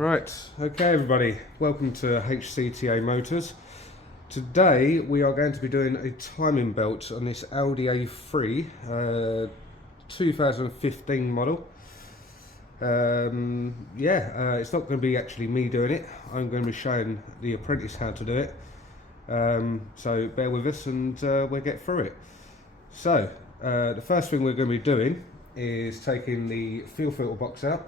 Right, okay everybody, welcome to HCTA Motors. Today we are going to be doing a timing belt on this Audi A3 2015 model. It's not going to be actually me doing it, I'm going to be showing the Apprentice how to do it. So bear with us and we'll get through it. So, the first thing we're going to be doing is taking the fuel filter box out.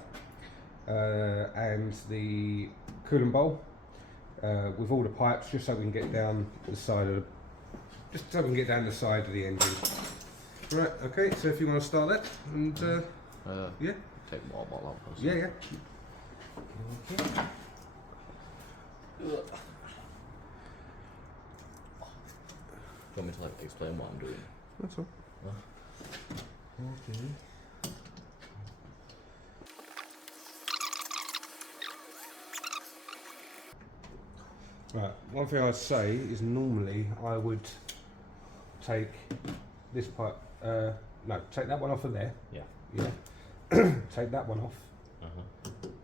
And the coolant bowl with all the pipes, just so we can get down the side of the engine. Right, okay, so if you want to start that and yeah. Take the water bottle out first. Yeah. Okay. Do you want me to explain what I'm doing? That's all. Okay. Right, one thing I'd say is normally I would take this pipe, take that one off of there. Yeah. Take that one off.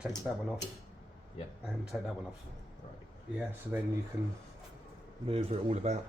Take that one off. Yeah. And take that one off. Right. Yeah, so then you can move it all about.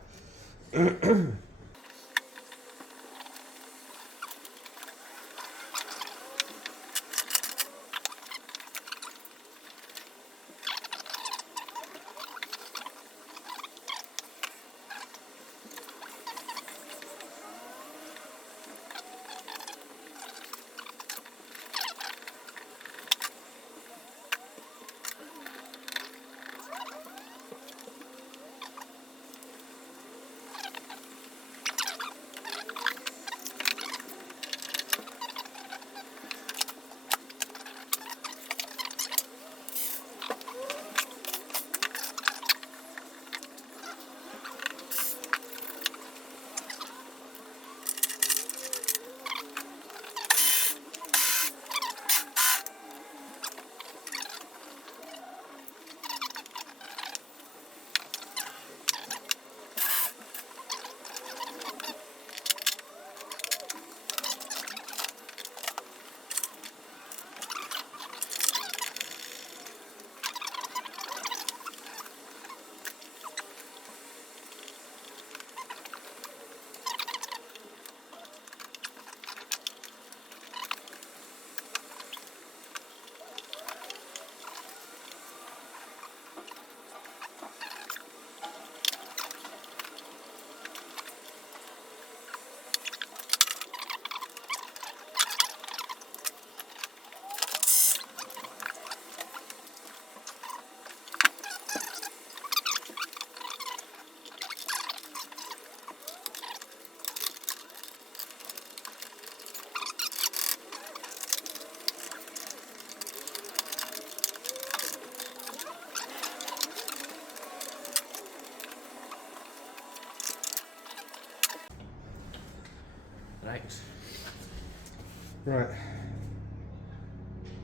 Right.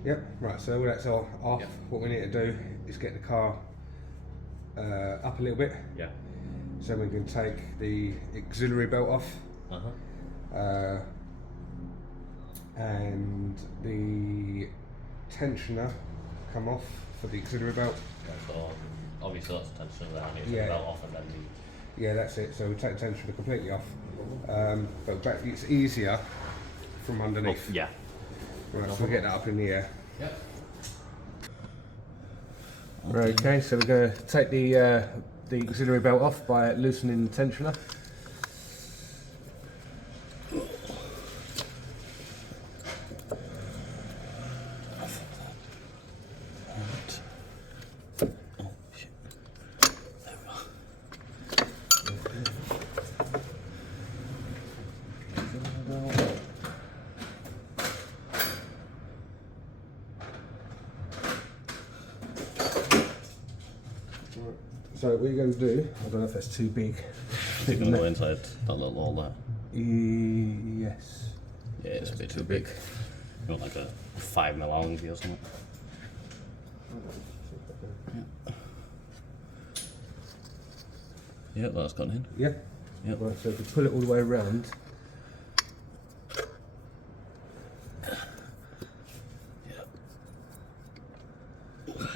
Yep, right, so all that's off. Yep. What we need to do is get the car up a little bit. Yeah. So we can take the auxiliary belt off. And the tensioner come off for the auxiliary belt. Yeah, so obviously that's the tensioner there, I need to take the belt off and then the... Yeah, that's it, so we take the tensioner completely off. But it's easier from underneath. Yeah. Right, so we'll get that up in the air. Yep. Right, okay, so we're going to take the auxiliary belt off by loosening the tensioner. So what you're going to do, I don't know if that's too big. Is it going to go inside that little hole there? Yes. Yeah, it's a bit too big. You want like a 5mm Allenby or something? Yeah, that's gone in. Yeah? Yep. Right, so if you pull it all the way around. Yeah.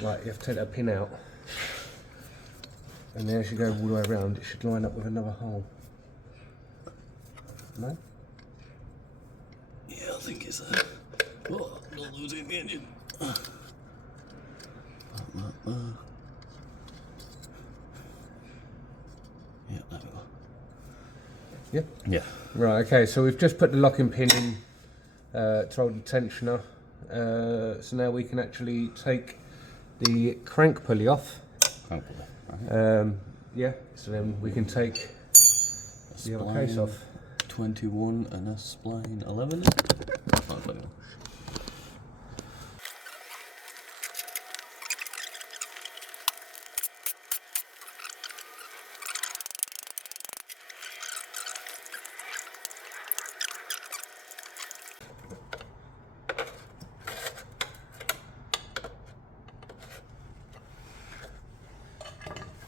Right, you have to take that pin out. And then as you go all the way around, it should line up with another hole. No? Yeah, I think it's oh, not losing the engine. Yeah, there we go. Yeah? Yeah. Right, okay, so we've just put the locking pin in to hold the tensioner. So now we can actually take the crank pulley off. Crank pulley, right. Yeah, so then we can take the other case off. 21 and a spline 11. Oh, 21.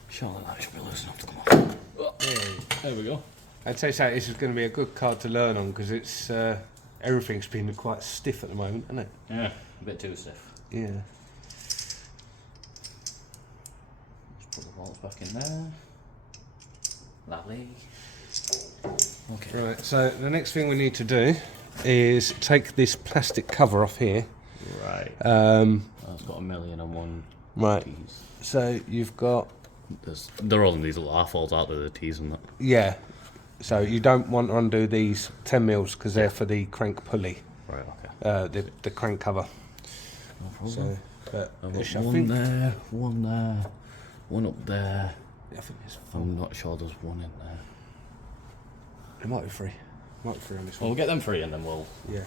Surely that should be loose enough to come off. Oh, there we go. I'd say so. This is going to be a good card to learn on because it's everything's been quite stiff at the moment, isn't it? Yeah, a bit too stiff. Yeah. Just put the bolts back in there. Lovely. Okay. Right. So the next thing we need to do is take this plastic cover off here. Right. That's got 1,000,001 Right. T's. So you've got. They're all in these little half-holes out there, the T's and that. Yeah. So you don't want to undo these 10 mils because they're for the crank pulley. Right. Okay. The crank cover. No problem. So, but I've got I one think- there, one there, one up there. I think it's I'm not sure there's one in there. It might be free. Might be free on this Well, one. we'll get them free and then we'll. Yeah.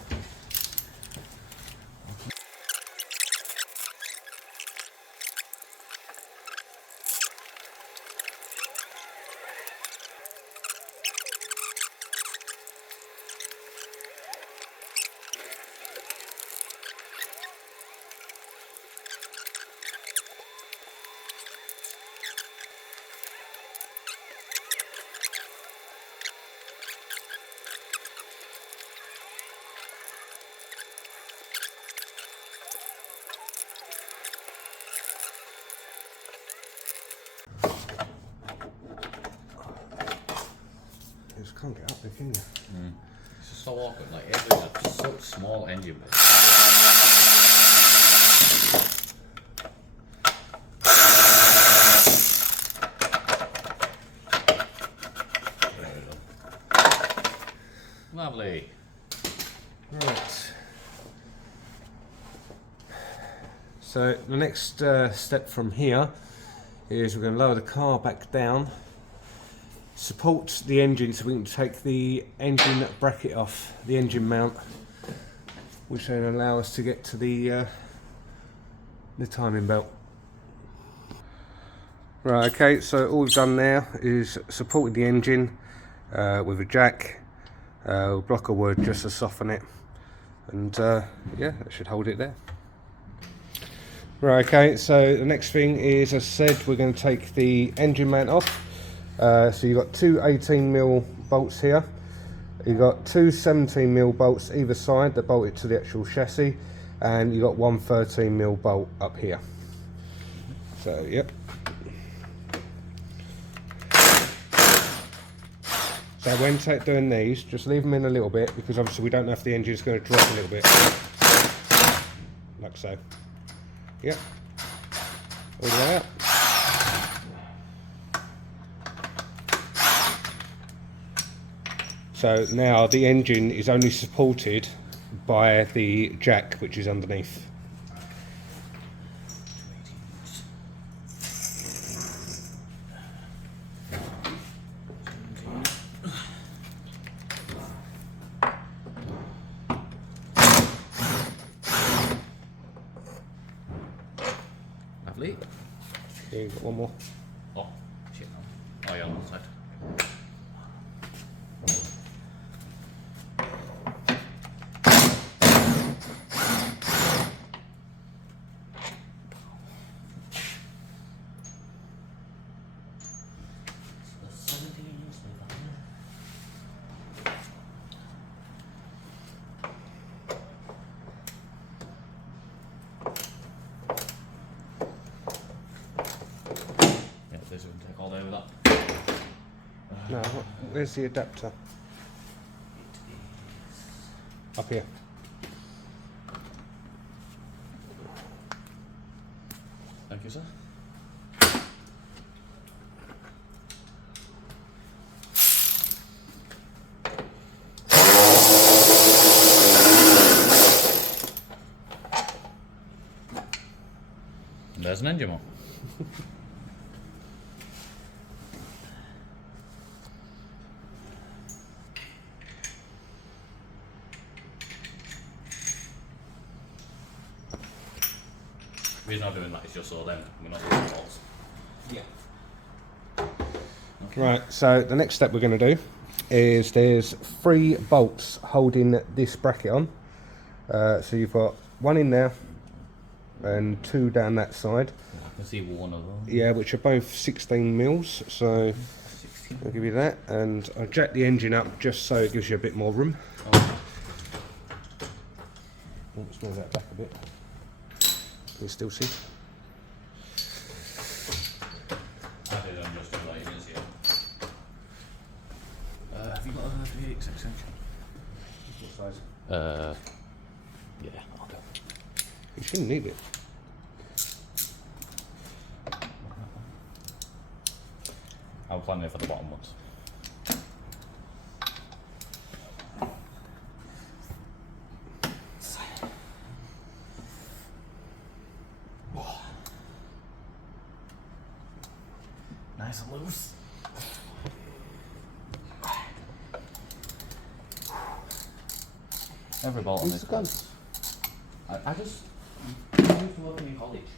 You just can't get up there, can you? It's just so awkward. Like everything's such small engine bits. Lovely. Right. So the next step from here is we're going to lower the car back down, support the engine so we can take the engine bracket off, the engine mount, which then allow us to get to the timing belt. Right, okay, so all we've done now is supported the engine with a jack, a block of wood just to soften it, and yeah, that should hold it there. Right, okay, so the next thing is, as I said, we're going to take the engine mount off. So you've got two 18mm bolts here, you've got two 17mm bolts either side that bolt it to the actual chassis, and you've got one 13mm bolt up here. So, yep. So when doing these, just leave them in a little bit because obviously we don't know if the engine's going to drop a little bit. Like so. Yep. All the way up. So now the engine is only supported by the jack which is underneath. Lovely. Yeah, you've got one more. Oh, shit. Oh, yeah, on that side. all day with that. No, where's the adapter? Up here. Thank you, sir. And there's an engine one. The reason I'm doing that is just so then we're not using bolts. Yeah. Right, so the next step we're going to do is there's 3 bolts holding this bracket on. So you've got 1 in there and 2 down that side. I can see one of them. Yeah, which are both 16 mils. So 16. I'll give you that, and I'll jack the engine up just so it gives you a bit more room. Oh. Let's move that back a bit. Can you still see? I did, I'm just doing like you can see it. Have you got a V8 extension? What size? Yeah, I'll go. You shouldn't need it. I'm planning for the bottom ones. Nice and loose. Every bolt on Use this the gun. I just used to work in college.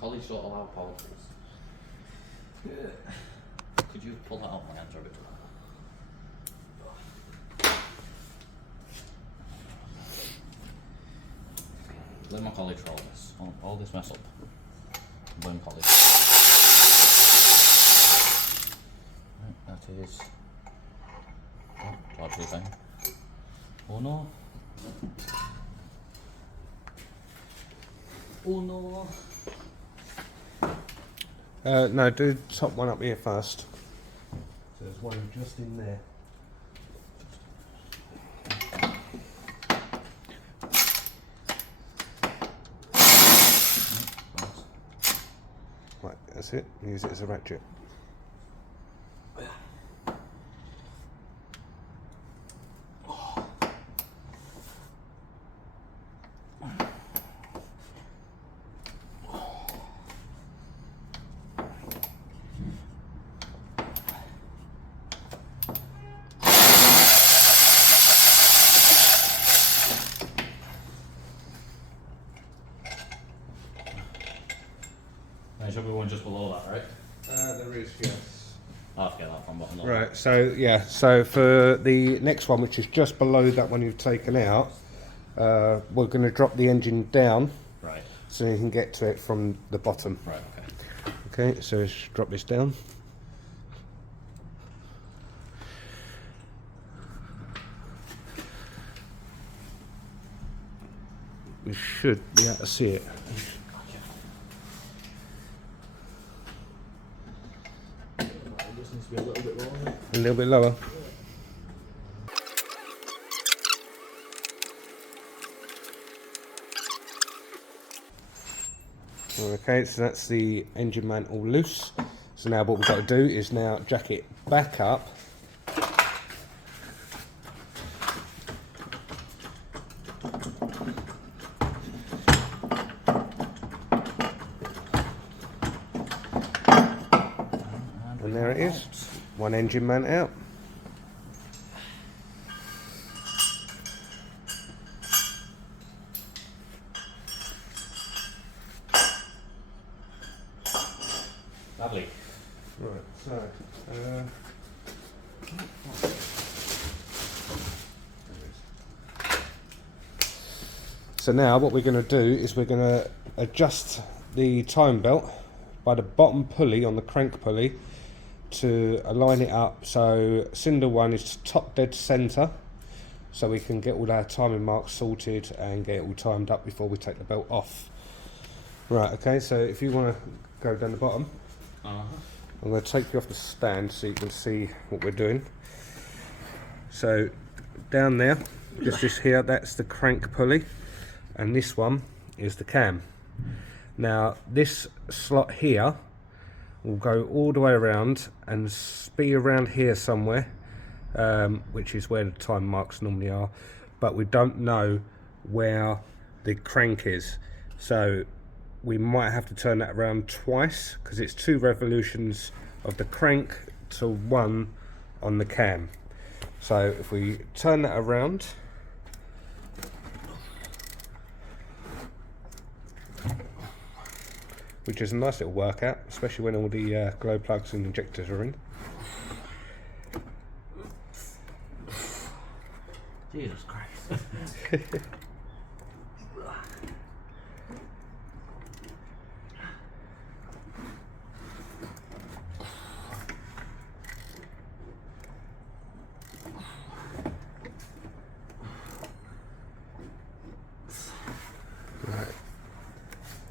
College don't allow power tools. Could you pull that out? My hands are a bit. Let my college roll this. All this mess up. Blame college. Right, that is. Oh, largely thing. Oh no. Oh no. No, do the top one up here first. So there's one just in there. Right, that's it. Use it as a ratchet. There should be one just below that, right? There is, yes. I'll have to get that from bottom. Right, so yeah, so for the next one, which is just below that one you've taken out, we're going to drop the engine down. Right. So you can get to it from the bottom. Right, okay. Okay, so let's drop this down. We should be able to see it. It just needs to be a little bit lower. A little bit lower. Okay, so that's the engine mount all loose. So now what we've got to do is now jack it back up. And there it is, one engine mount out. Lovely. Right, so now what we're going to do is we're going to adjust the time belt by the bottom pulley on the crank pulley to align it up so cylinder 1 is top dead centre, so we can get all our timing marks sorted and get it all timed up before we take the belt off. Right, okay, so if you want to go down the bottom. I'm going to take you off the stand so you can see what we're doing. So down there, just this here, that's the crank pulley, and this one is the cam. Now this slot here will go all the way around and be around here somewhere, which is where the time marks normally are, but we don't know where the crank is, so we might have to turn that around twice because it's 2 revolutions of the crank to 1 on the cam. So if we turn that around, which is a nice little workout, especially when all the glow plugs and injectors are in. Jesus Christ.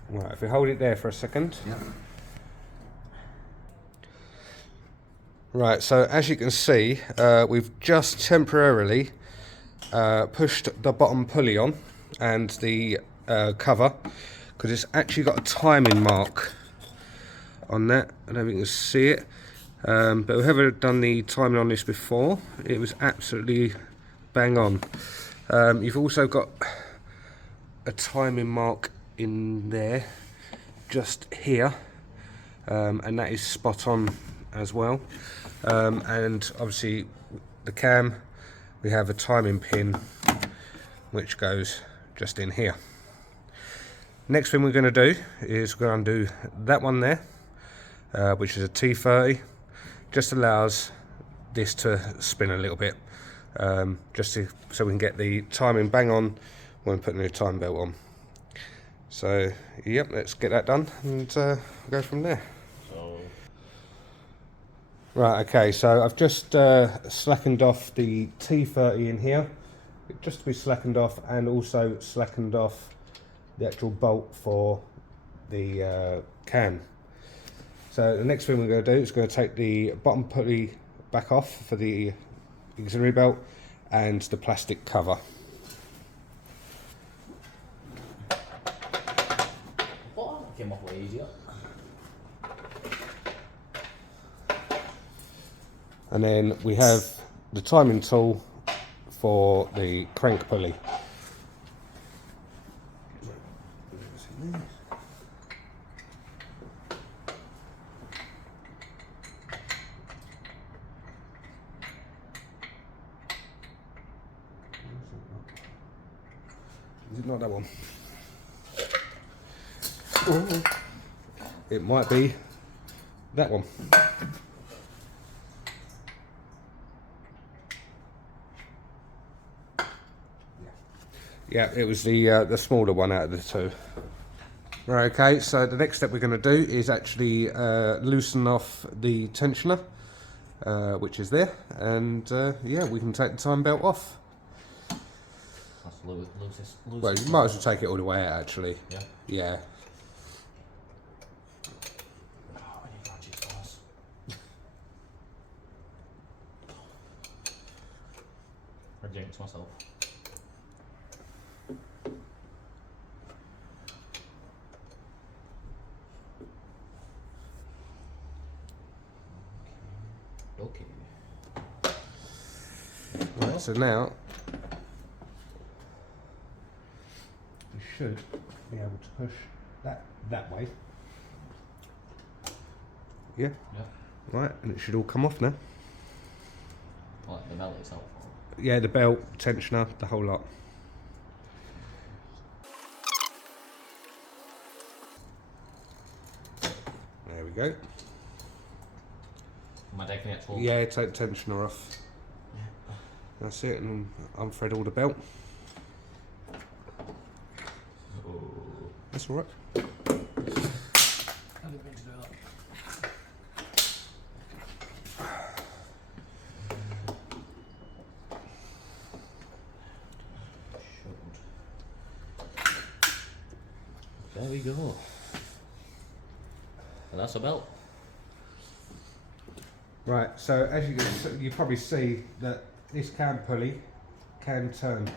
Right, if we hold it there for a second. Yeah. Right, so as you can see, we've just temporarily pushed the bottom pulley on and the cover, because it's actually got a timing mark on that. I don't know if you can see it, but whoever had done the timing on this before, it was absolutely bang on. You've also got a timing mark in there, just here, and that is spot on as well. And obviously the cam, we have a timing pin which goes just in here. Next thing we're going to do is we're going to do that one there, which is a T30. Just allows this to spin a little bit, so we can get the timing bang on when putting the time belt on. So yep, let's get that done and go from there. Right, okay, so I've just slackened off the T30 in here, just to be slackened off, and also slackened off the actual bolt for the cam. So the next thing we're going to do is going to take the bottom pulley back off for the auxiliary belt and the plastic cover. Came off way easier. And then we have the timing tool for the crank pulley. Is it not that one? Oh, it might be that one. Yeah, it was the smaller one out of the 2. Right, okay, so the next step we're going to do is actually loosen off the tensioner, which is there, and yeah, we can take the time belt off. Loose Well, you might as well take it all the way out, actually. Yeah? Yeah. Oh, I need magic sauce. I jinxed myself. Okay. Right, so now we should be able to push that way. Yeah. Yeah. Right, and it should all come off now. Like the belt itself. Yeah, the belt, tensioner, the whole lot. There we go. Am I taking it full? Yeah, take the tensioner off. That's it, and unthread all the belt. Oh. That's alright. I didn't mean to do that. There we go. And that's a belt. Right, so as you probably see that this cam pulley can turn,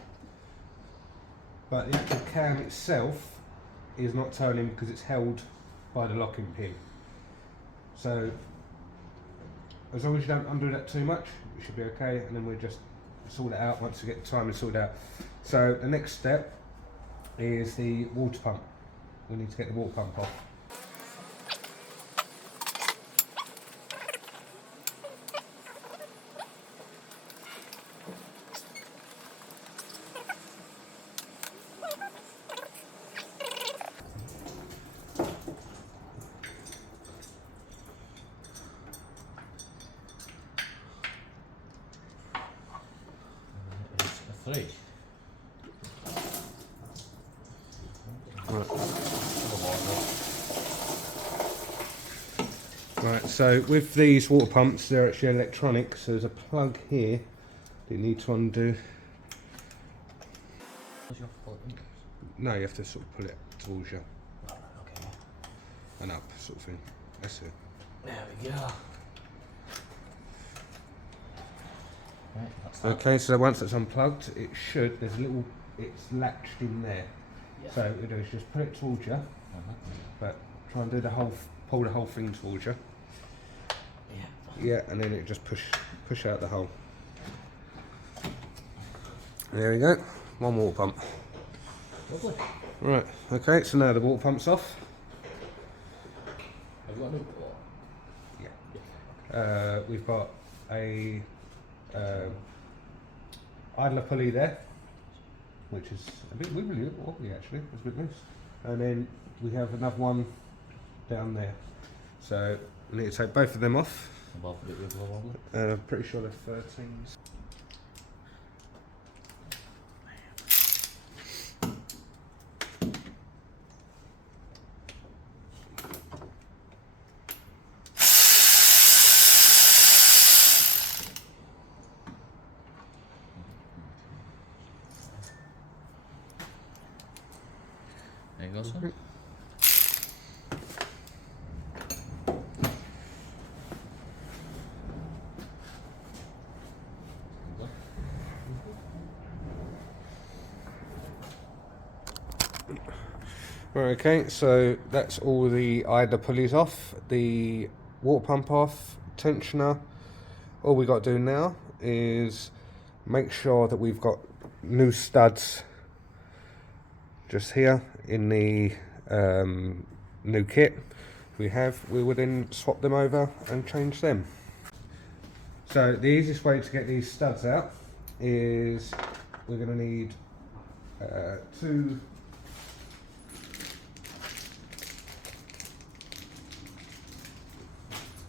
but the actual cam itself is not turning because it's held by the locking pin. So as long as you don't undo that too much, it should be okay, and then we'll just sort it out once we get the timing sorted out. So the next step is the water pump. We need to get the water pump off. It's a 3. Right, so with these water pumps, they're actually electronic, so there's a plug here that you need to undo. No, you have to sort of pull it towards you. Okay. And up, sort of thing. That's it. There we go. Right, that's that. Okay, so once it's unplugged, it should, it's latched in there. Yeah. So what you do is just put it towards you, but try and do pull the whole thing towards you. Yeah. Yeah, and then it just push out the hole. There we go, one water pump. Lovely. Right, okay, so now the water pump's off. Have you got a new port? Yeah. We've got a idler pulley there, which is a bit wobbly actually, it's a bit loose. And then we have another one down there. So we need to take both of them off. Above a bit with a wobbly. I'm pretty sure they're 13s. There you go, son. Right, okay, so that's all the idler pulleys off, the water pump off, tensioner. All we got to do now is make sure that we've got new studs just here in the new kit. We will then swap them over and change them. So the easiest way to get these studs out is we're going to need two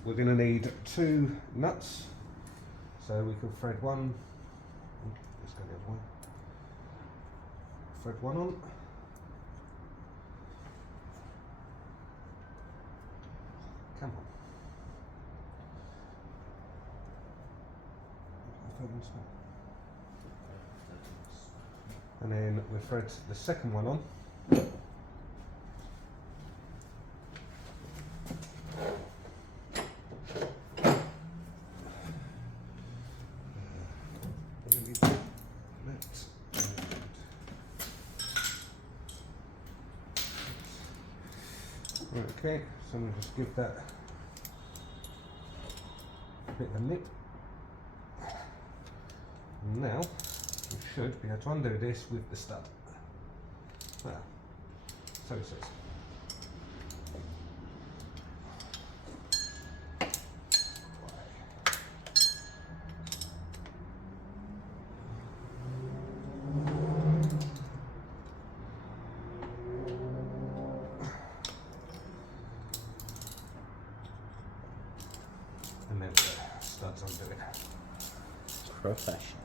We're going to need 2 nuts, so we can thread one. Let's go the other way. Thread one on. Come on. And then we thread the second one on. Okay, so I'm going to just give that a bit of a nip. Now, we should be able to undo this with the stud. Well, so it says. And then the studs undo it. Professional.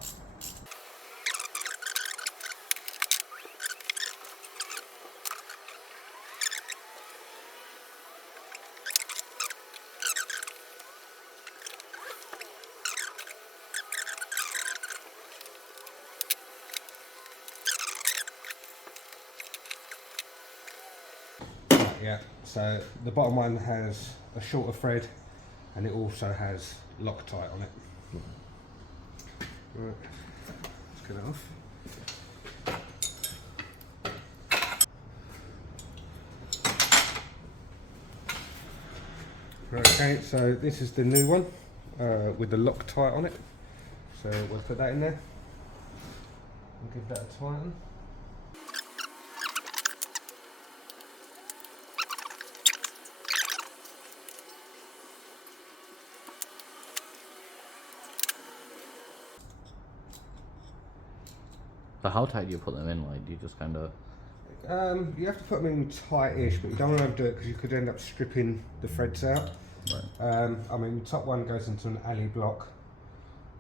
Yeah, so the bottom one has a shorter thread and it also has Loctite on it. Right, let's get it off. Okay, so this is the new one with the Loctite on it. So we'll put that in there and give that a tighten. But how tight do you put them in? Like, do you just kind of... You have to put them in tight-ish, but you don't want to overdo it because you could end up stripping the threads out. Right. I mean, the top one goes into an alley block,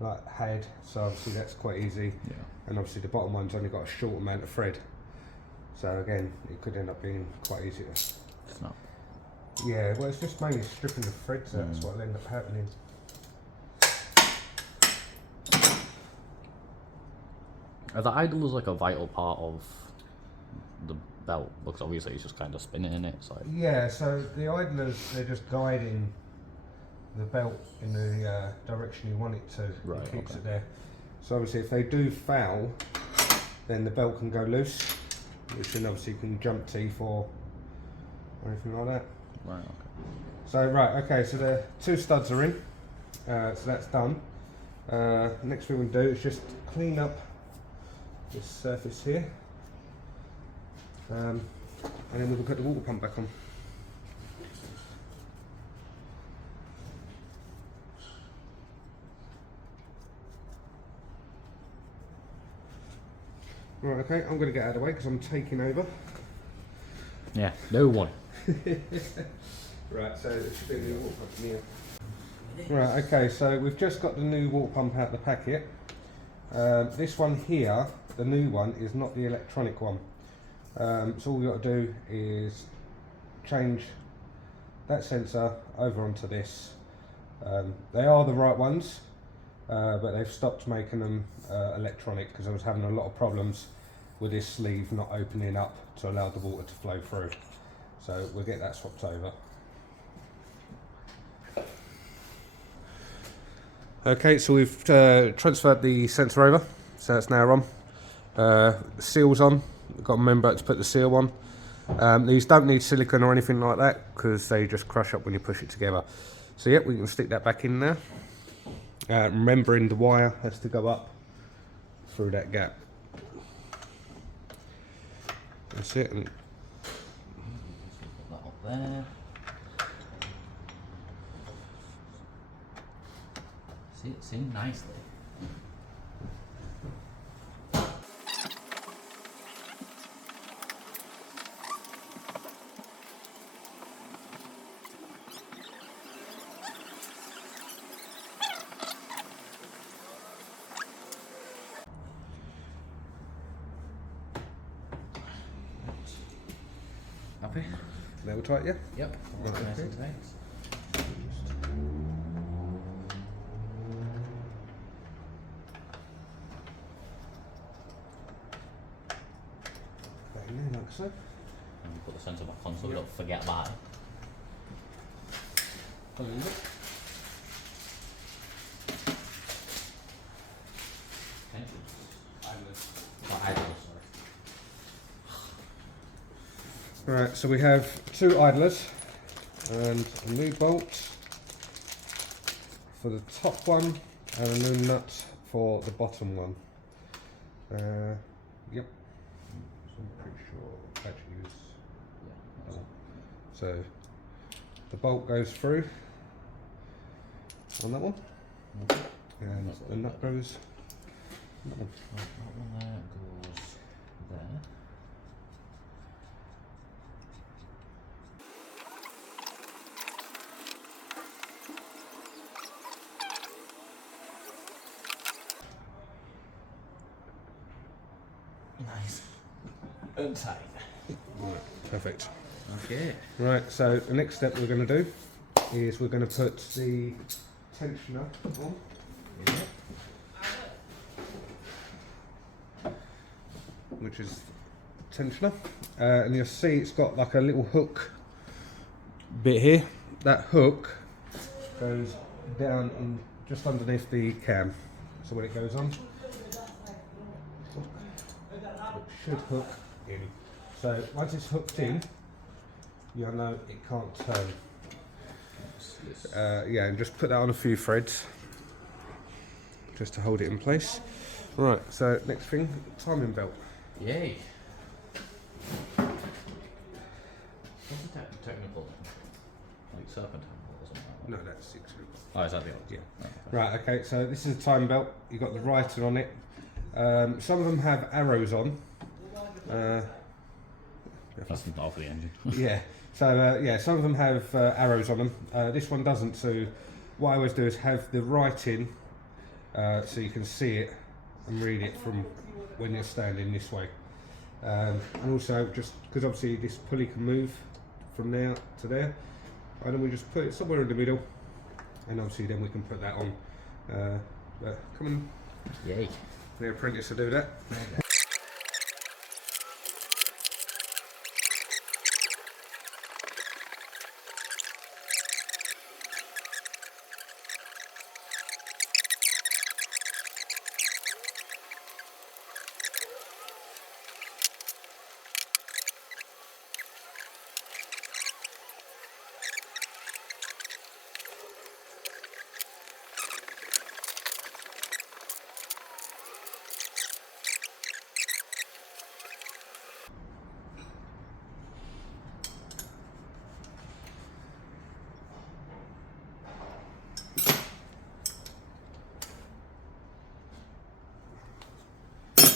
like head, so obviously that's quite easy. Yeah. And obviously the bottom one's only got a short amount of thread. So again, it could end up being quite easy to... Snap. Yeah, well it's just mainly stripping the threads out, that's what will end up happening. Are the idlers like a vital part of the belt? Because obviously it's just kind of spinning in it. So. Yeah, so the idlers, they're just guiding the belt in the direction you want it to. Right, it keeps okay. it there. So obviously if they do foul, then the belt can go loose, which then obviously you can jump teeth or anything like that. Right, okay. So right, okay, so the two studs are in, so that's done. Next thing we do is just clean up this surface here, and then we can put the water pump back on. Right, okay, I'm going to get out of the way because I'm taking over. Yeah, no one. Right, so there should be a new water pump here. Right, okay, so we've just got the new water pump out of the packet. This one here, the new one, is not the electronic one. So all we've got to do is change that sensor over onto this. They are the right ones, but they've stopped making them electronic because I was having a lot of problems with this sleeve not opening up to allow the water to flow through. So we'll get that swapped over. Okay, so we've transferred the sensor over, so it's now on. The seal's on, we've got to remember to put the seal on. These don't need silicone or anything like that because they just crush up when you push it together. So yep, we can stick that back in there. Remembering the wire has to go up through that gap. That's it. And Put that up there. See, it's in nicely. Happy? now we'll try it, yeah? Yep. Right, Nice okay. and tight. Back in there, like so. And put the sensor back on so we don't forget about it. Close it. Idlers, sorry. Right, so we have two idlers and a new bolt for the top one and a new nut for the bottom one. Yep. So I'm pretty sure actually use that one. So the bolt goes through on that one, and the nut goes on that one. That one there goes there. Nice. And tight. Right, perfect. Okay. Right, so the next step we're going to do is we're going to put the tensioner on. Yeah. Which is tensioner, and you'll see it's got like a little hook bit here. That hook goes down in just underneath the cam. So when it goes on, it should hook in. So once it's hooked in, you'll know it can't turn. Yeah, and just put that on a few threads just to hold it in place. Right, so next thing, timing belt. Yay! What's the technical? Like serpentine or something? No, that's 6 loop. Oh, is that the other? Yeah. Oh, okay. Right, okay, so this is a time belt. You've got the writing on it. Some of them have arrows on. That's not for the engine. Yeah, so yeah, some of them have arrows on them. This one doesn't, so what I always do is have the writing so you can see it and read it from when you're standing this way. And also, just because obviously this pulley can move from there to there, and then we just put it somewhere in the middle, and obviously then we can put that on. But come on, Yay! the apprentice will do that.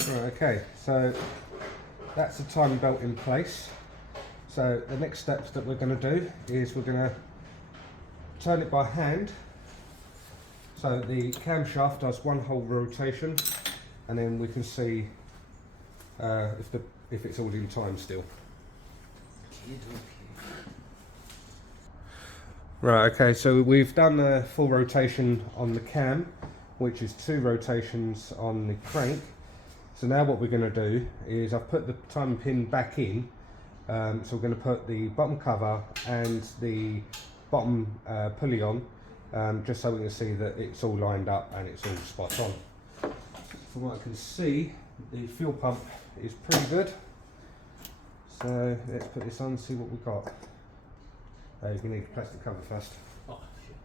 Right, okay, so that's the timing belt in place. So the next steps that we're going to do is we're going to turn it by hand. So the camshaft does one whole rotation, and then we can see if it's all in time still. Right, okay, so we've done a full rotation on the cam, which is 2 rotations on the crank. So now what we're going to do is I've put the timing pin back in, so we're going to put the bottom cover and the bottom pulley on, just so we can see that it's all lined up and it's all spot on. From what I can see, the fuel pump is pretty good. So let's put this on and see what we've got. You need a plastic cover first. Oh, shit.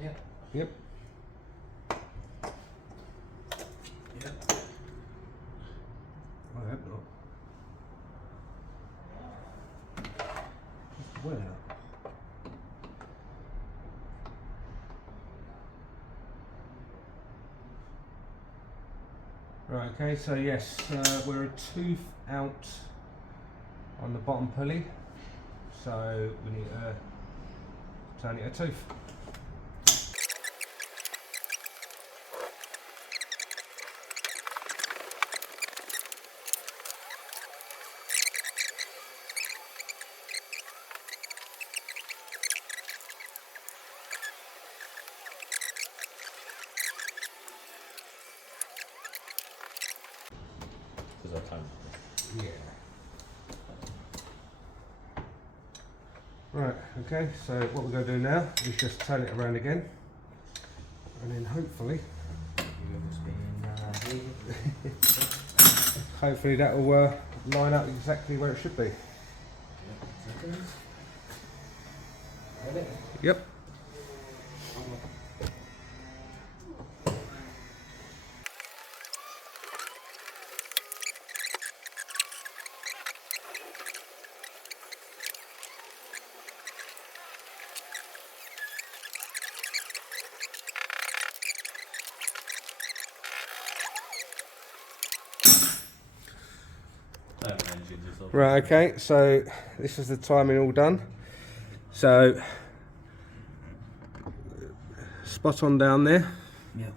Yeah. Yep. Yeah. I hope not. Where? Right, okay, so yes, we're a tooth out on the bottom pulley, so we need to turn it a tooth. Is that time? Yeah. Right, okay, so what we're going to do now is just turn it around again, and then hopefully hopefully that will line up exactly where it should be. Yep. Right, okay, so this is the timing all done. So, spot on down there. Yeah.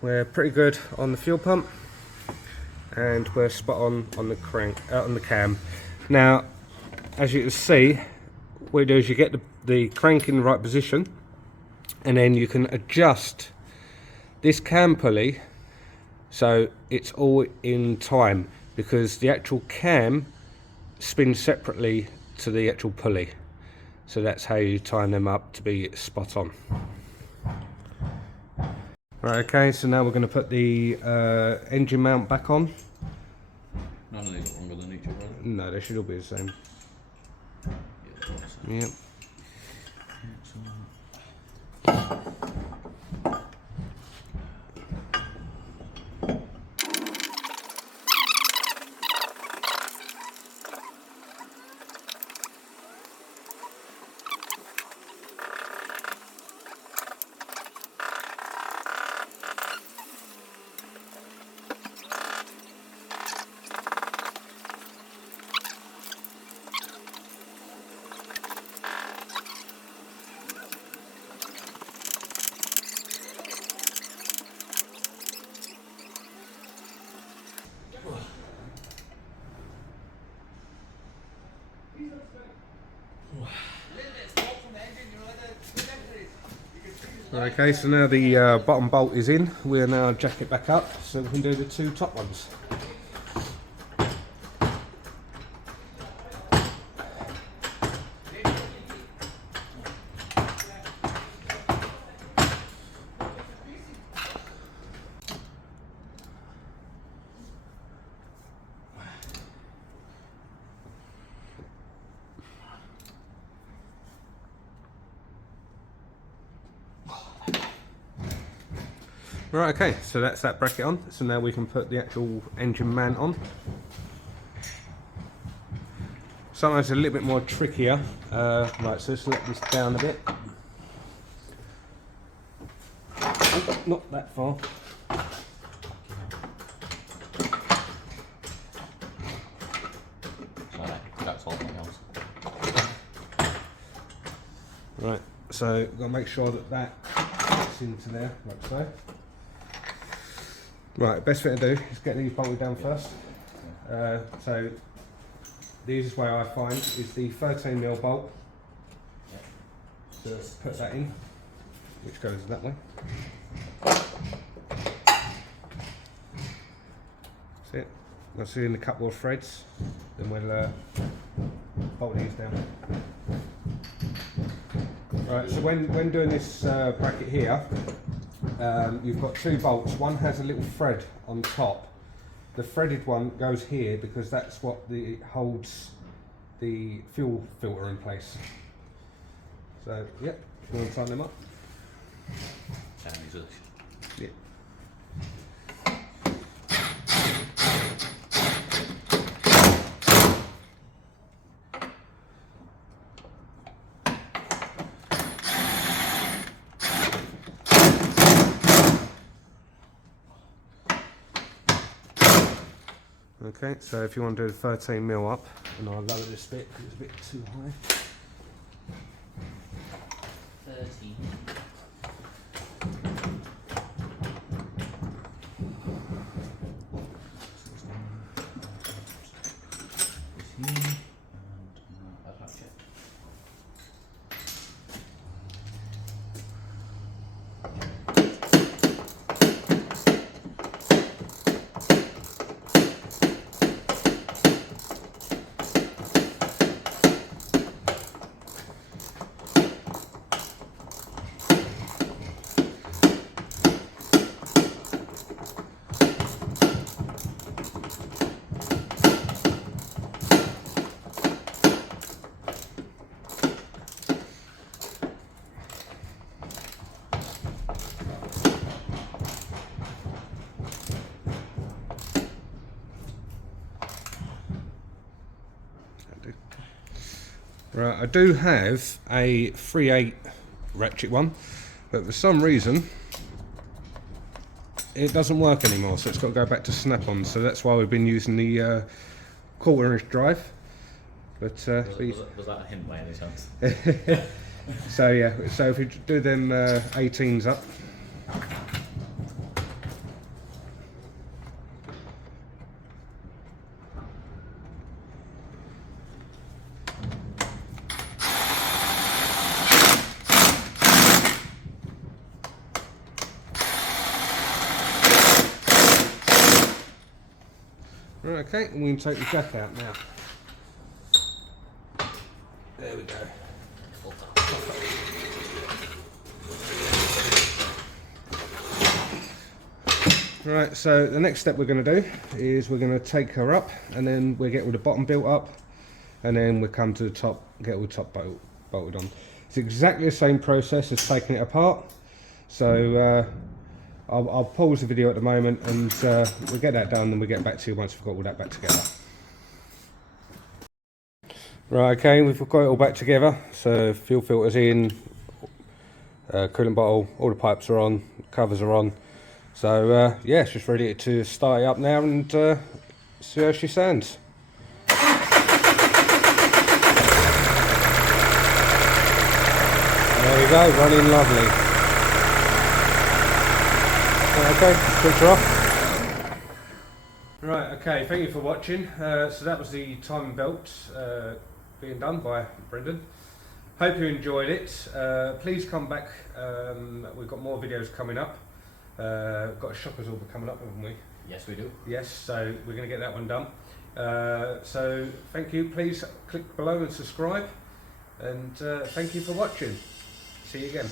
We're pretty good on the fuel pump, and we're spot on the crank, on the cam. Now, as you can see, what you do is you get the crank in the right position, and then you can adjust this cam pulley so it's all in time, because the actual cam spins separately to the actual pulley. So that's how you time them up to be spot on. Right, okay, so now we're going to put the engine mount back on. None of these are longer than each other. No, they should all be the same. Yeah. Yep. Okay, so now the bottom bolt is in. We'll now jack it back up so we can do the two top ones. Right, okay, so that's that bracket on. So now we can put the actual engine mount on. Sometimes it's a little bit more trickier. Right, so let's let this down a bit. Oh, not that far. That's all thing else. Right, so we've got to make sure that that gets into there, like so. Right, best thing to do is get these bolted down first. So the easiest way I find is the 13mm bolt. So let's put that in, which goes that way. That's it. Once we're in a couple of threads, then we'll bolt these down. Right, so when doing this bracket here, you've got two bolts. One has a little thread on top. The threaded one goes here because that's what holds the fuel filter in place. So, yep, you want to tighten them up? Yeah. Okay, so if you want to do the 13mm up, and I'll lower this bit because it's a bit too high. 30. Right, I do have a 3/8 ratchet one, but for some reason it doesn't work anymore, so it's got to go back to snap-on. So that's why we've been using the 1/4" drive. But Was that a hint by any chance? so yeah, so if you do them 18s up. Right, okay, and we can take the jack out now. There we go. Right, so the next step we're going to do is we're going to take her up, and then we'll get all the bottom built up, and then we'll come to the top, get all the top bolted on. It's exactly the same process as taking it apart. So I'll pause the video at the moment, and we'll get that done, and we'll get back to you once we've got all that back together. Right, okay, we've got it all back together. So fuel filters in, coolant bottle, all the pipes are on, covers are on. So yeah, it's just ready to start it up now and see how she sounds. There we go, running lovely. Okay, switch her off. Right, okay, thank you for watching. So that was the timing belt being done by Brendan. Hope you enjoyed it. Please come back, we've got more videos coming up. We've got a shock absorber coming up, haven't we? Yes, we do. Yes, so we're going to get that one done. So thank you, please click below and subscribe, and thank you for watching. See you again.